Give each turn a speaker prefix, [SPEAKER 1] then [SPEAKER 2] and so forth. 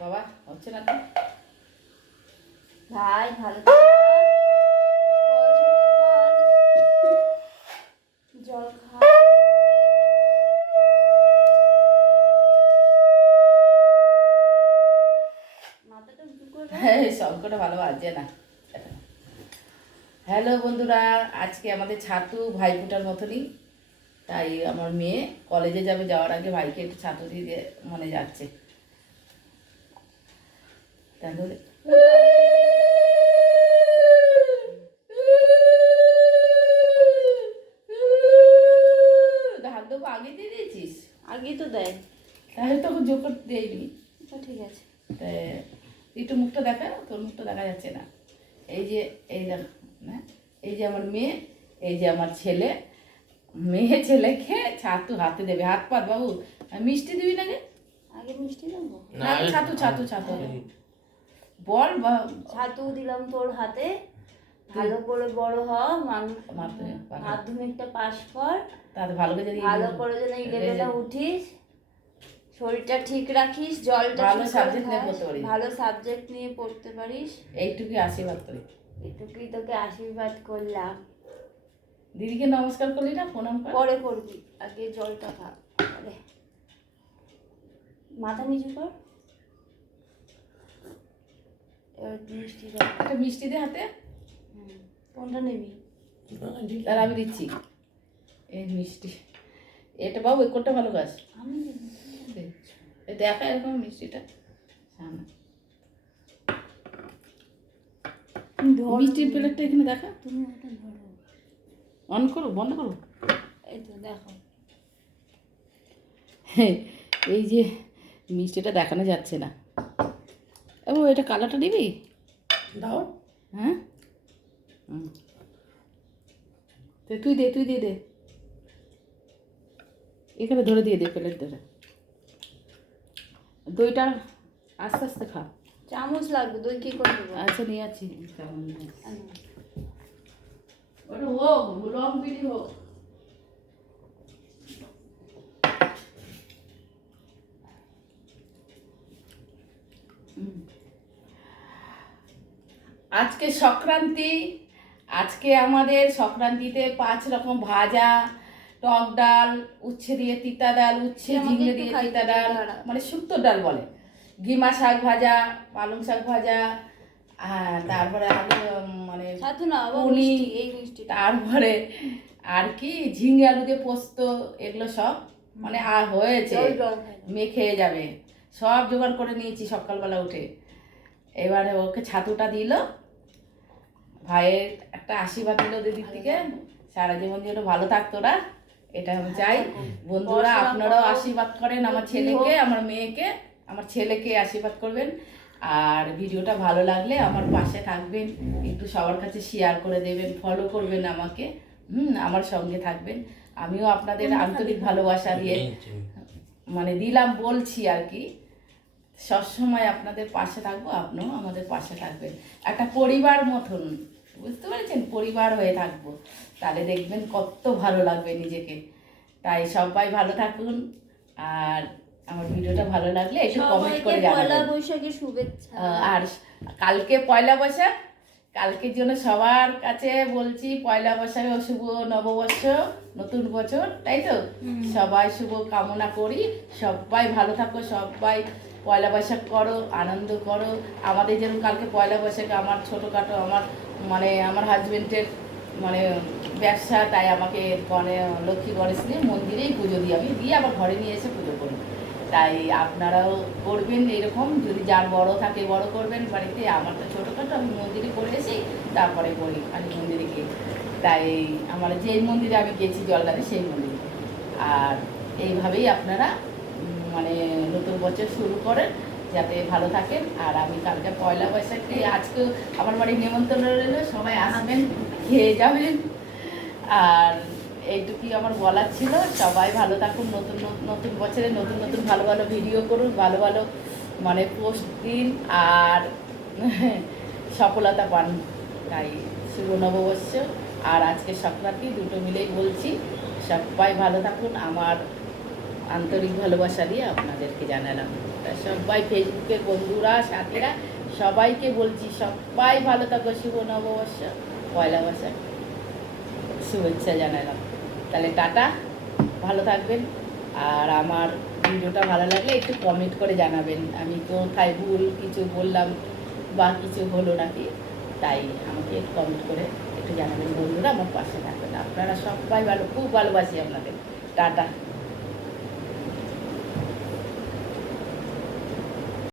[SPEAKER 1] বাবা হচ্ছে না তো?
[SPEAKER 2] ভাই ভালো। জল খা।
[SPEAKER 1] হ্যাঁ সবকটা ভালো বাজছে না। হ্যালো বন্ধুরা আজকে আমাদের ছাতু ভাই ফোটার মতনই। তাই আমার মেয়ে কলেজে যাবে যাওয়ার আগে ভাইকে একটু ছাতু দিয়ে মনে যাচ্ছে। তাহলে ধান দেবো আগে দিয়ে দিয়েছিস?
[SPEAKER 2] তো দেয়।
[SPEAKER 1] তাহলে তখন দেয়নি।
[SPEAKER 2] ঠিক আছে।
[SPEAKER 1] একটু মুখটা দেখা তোর মুখটা দেখা যাচ্ছে না। এই যে এই দেখ না এই যে আমার মেয়ে এই যে আমার ছেলে মেয়ে ছেলেকে ছাতু হাতে দেবে হাত পাত বাবু মিষ্টি দিবি না গে
[SPEAKER 2] আগে মিষ্টি দেবো।
[SPEAKER 1] না ছাতু ছাতু ছাতু বল
[SPEAKER 2] ছাতু দিলাম তোর হাতে। ভালো করে বড় হ মাধ্যমিকটা পাস কর।
[SPEAKER 1] তাহলে ভালো করে
[SPEAKER 2] ভালো করে যেন ইলেভেনে উঠিস শরীরটা ঠিক রাখিস জলটা
[SPEAKER 1] ভালো subject নিয়ে পড়তে পারিস।
[SPEAKER 2] ভালো সাবজেক্ট নিয়ে পড়তে পারিস।
[SPEAKER 1] এইটুকুই আশীর্বাদ করি।
[SPEAKER 2] এটুকুই তোকে আশীর্বাদ করলাম।
[SPEAKER 1] দিদিকে নমস্কার করলি না প্রণাম কর।
[SPEAKER 2] পরে করবি আগে জলটা খা মাথা নিচু কর। এবার মিষ্টি।
[SPEAKER 1] একটা মিষ্টি দে হাতে।
[SPEAKER 2] কোনটা নিবি?
[SPEAKER 1] তাহলে আমি দিচ্ছি। এই মিষ্টি। এটা বাবু কোনটা ভালো গাছ
[SPEAKER 2] আমি
[SPEAKER 1] দেখা এরকম মিষ্টিটা। সামনে।
[SPEAKER 2] তুমি
[SPEAKER 1] মিষ্টির প্লেটটা এখানে দেখা।
[SPEAKER 2] তুমি ওটা ধরো।
[SPEAKER 1] অন করো বন্ধ করো।
[SPEAKER 2] এই তো দেখো।
[SPEAKER 1] এই যে মিষ্টিটা দেখানো যাচ্ছে না। ও এটা কালারটা নিবি দাও। হ্যাঁ? তুই দে তুই দিয়ে দে। এখানে ধরে দিয়ে দে প্লেট ধরে। দইটা আস্তে আস্তে খা।
[SPEAKER 2] চামচ লাগবে দই কি করব দেবো?
[SPEAKER 1] আচ্ছা নিয়ে আছি
[SPEAKER 2] আনো।
[SPEAKER 1] ওটা হোক লং বিড়ি হোক আজকে সংক্রান্তি আজকে আমাদের সংক্রান্তিতে পাঁচ রকম ভাজা টক ডাল উচ্ছে দিয়ে তিতা ডাল উচ্ছে ঝিঙে দিয়ে তিতা ডাল। মানে শুক্তো ডাল বলে গিমা শাক ভাজা পালং শাক ভাজা আর তারপরে আলু মানে
[SPEAKER 2] ছাতু না আবার
[SPEAKER 1] পুলি, তারপরে আর কি ঝিঙে আলু দিয়ে পোস্ত এগুলো সব মানে আর হয়েছে। খেয়ে যাবে। সব জোগাড় করে নিয়েছি সকালবেলা উঠে। এবারে ওকে ছাতুটা দিল। ভাইয়ের একটা আশীর্বাদ দিল দিদির থেকে। সারা জীবন যেন ভালো থাকতো না। এটা আমি চাই। বন্ধুরা আপনারাও আশীর্বাদ করেন আমার ছেলেকে আমার মেয়েকে আমার ছেলেকে আশীর্বাদ করবেন। আর ভিডিওটা ভালো লাগলে আমার পাশে থাকবেন একটু সবার কাছে শেয়ার করে দেবেন ফলো করবেন আমাকে হুম আমার সঙ্গে থাকবেন। আমিও আপনাদের আন্তরিক ভালোবাসা দিয়ে মানে দিলাম বলছি আর কি। সবসময় আপনাদের পাশে থাকব আপনিও আমাদের পাশে থাকবেন। একটা পরিবার মতন বুঝতে পেরেছেন? পরিবার হয়ে থাকব। তাহলে দেখবেন কত ভালো লাগবে নিজেকে। তাই সবাই ভালো থাকুন আর আমার ভিডিওটা ভালো লাগলে একটু কমেন্ট করে
[SPEAKER 2] পয়লা বৈশাখের শুভেচ্ছা।
[SPEAKER 1] আর কালকে পয়লা বৈশাখ কালকের জন্য সবার কাছে বলছি পয়লা বৈশাখে শুভ নববর্ষ নতুন বছর তাই তো? সবাই শুভ কামনা করি সবাই ভালো থাকো সবাই পয়লা বৈশাখ করো আনন্দ করো। আমাদের যেরকম কালকে পয়লা বৈশাখে আমার ছোটোখাটো আমার মানে আমার হাজবেন্ডের মানে ব্যবসা তাই আমাকে গণে লক্ষ্মী গণেশ নিয়ে মন্দিরেই পুজো দিই আমি দিয়ে আবার ঘরে নিয়ে এসে পুজো করি। তাই আপনারাও করবেন এরকম। যদি যার বড় থাকে বড় করবেন বাড়িতে। আমার তো ছোটোখাটো, আমি মন্দিরে করে এসে তারপরে করি। কালী মন্দিরে গিয়ে। তাই আমার যেই মন্দিরে আমি গেছি জলদারে সেই মন্দিরে। আর এইভাবেই আপনারা মানে নতুন বছর শুরু করেন, যাতে ভালো থাকেন। আর আমি কালকে পয়লা বৈশাখে আজকেও আমার বাড়ি নেমন্তন্ন রইল সবাই আসবেন, খেয়ে যাবেন। আর এইটুকুই আমার বলার ছিল। সবাই ভালো থাকুন, নতুন, নতুন- বছরে নতুন নতুন ভালো ভালো ভিডিও করুন, ভালো ভালো মানে পোস্ট দিন আর সফলতা পান তাই শুভ নববর্ষ। আর আজকে সংক্রান্তি দুটো মিলেই বলছি, সবাই ভালো থাকুন। আমার আন্তরিক ভালোবাসা দিয়ে আপনাদেরকে জানালাম। সবাই ফেসবুকের বন্ধুরা, সাথীরা, সবাইকে বলছি, সবাই ভালো থাকো, শুভ নববর্ষ, পয়লা বৈশাখ, শুভেচ্ছা জানালাম। তাহলে টাটা, ভালো থাকবেন। আর আমার ভিডিওটা ভালো লাগলে একটু কমেন্ট করে জানাবেন। আমি তো কোথায় ভুল, কিছু বললাম বা কিছু হলো নাকি, তাই আমাকে একটু কমেন্ট করে একটু জানাবেন। বন্ধুরা, আমার পাশে থাকবেন। আপনারা সবাই ভালো, খুব ভালোবাসি আপনাদের। টাটা।